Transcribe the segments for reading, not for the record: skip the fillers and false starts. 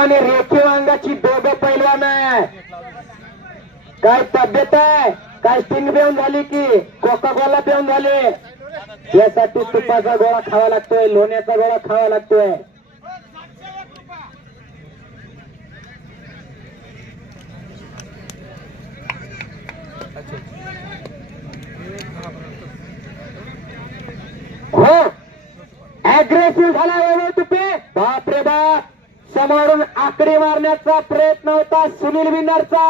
आणि रेखीव अंगाची दोघं पैलवान आहे. काय तब्येत आहे, काय स्टिंग पिऊन झाली की कोका कोला पिऊन झाली. यासाठी तुपाचा गोळा खावा लागतोय, लोण्याचा गोळा खावा लागतोय. हो अग्रेसिव्ह झाला वैभव तुपे. बापरे बाप, समोरून आकडी मारण्याचा प्रयत्न होता सुनील विन्नरचा.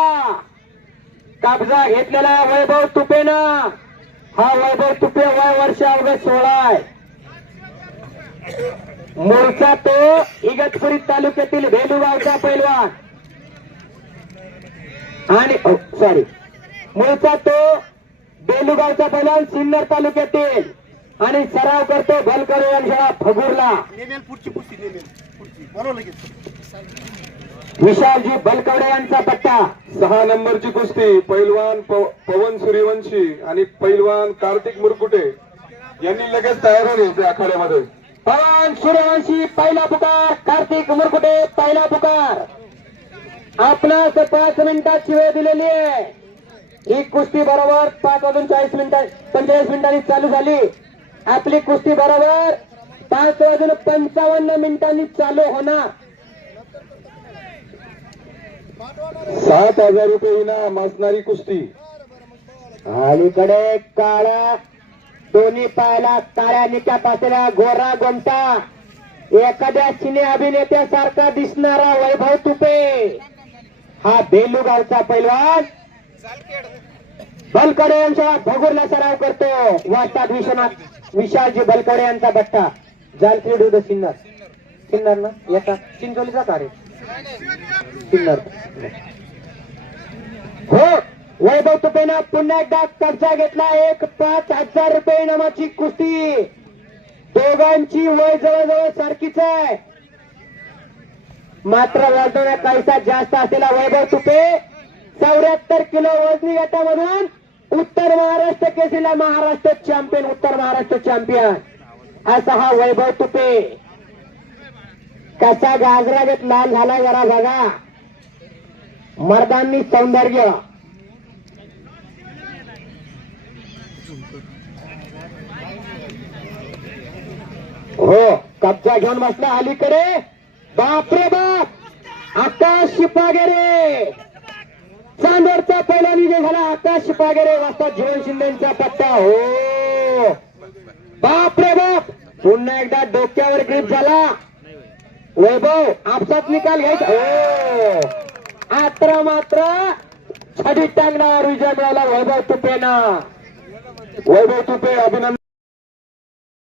कब्जा घेतलेला वैभव तुपेनं. हा वैभव तुपे वय वर्ष अवघ 16 आहे. मूळचा तो इगतपुरी तालुक्यातील भेलूगावचा पैलवान आणि सॉरी मूळचा तो बेलूगावचा पैलवान सिन्नर तालुक्यातील आणि सराव करतो भलकडे यांच्या फगुरला. विशालजी बलकवडे यांचा पट्टा. 6 नंबरची कुस्ती पैलवान पवन सूर्यवंशी आणि पैलवान कार्तिक मुरकुटे यांनी लगेच तयार होणे आखाड्यामध्ये. पवन सूर्यवंशी पहिला पुकार, कार्तिक मुरकुटे पहिला पुकार. आपणास 5 मिनिटाची वेळ दिलेली आहे. ही कुस्ती बरोबर 5:45 मिनिटांनी चालू झाली. आपली कुस्ती बरोबर 5:55 मिनिटांनी चालू होणार. 7,000 रुपये इनाम असणारी कुस्ती. अलीकडे काळा दोन्ही पायाला काळ्या निक्यात असलेला गोरा गोमटा एखाद्या सिने अभिनेत्यासारखा दिसणारा वैभव तुपे हा बेलूगावचा पैलवान बलकडे यांच्या भगुरला सराव करतो. वाजतात विश्वनाथ विशालजी बलकडे यांचा बट्टा. जालखेड उद सिन्नर ना येता चिंचोलीचा कार्य सिन्नर. हो वैभव तुपेनं पुन्हा एकदा कब्जा घेतला. 5,000 रुपये इनामाची कुस्ती. दोघांची वय जवळजवळ सारखीच आहे, मात्र वजनात काहीसा जास्त असलेला वैभव तुपे 74 किलो वजनी गटामधून उत्तर महाराष्ट्र केसरीला महाराष्ट्र चॅम्पियन, उत्तर महाराष्ट्र चॅम्पियन असा हा वैभव तुपे. कसा गाजरा घेत लाल झाला जरा बघा. मर्दांनी सौंदर्य. हो कब्जा घेऊन बसला अलीकडे. बापरे बाप, आकाश शिपागेरे चांदोरचा पहिला विजय झाला. आकाश शिपागेरे वाजता जीवन शिंदेचा पट्टा. हो बापरे बाप, पुन्हा एकदा डोक्यावर ग्रीप झाला वैभव. आपसात निकाल घ्यायचा. हो आत्र मात्र छडी टांगणार विजय मिळाला वैभव तुपेना. वैभव तुपे अभिनंदन.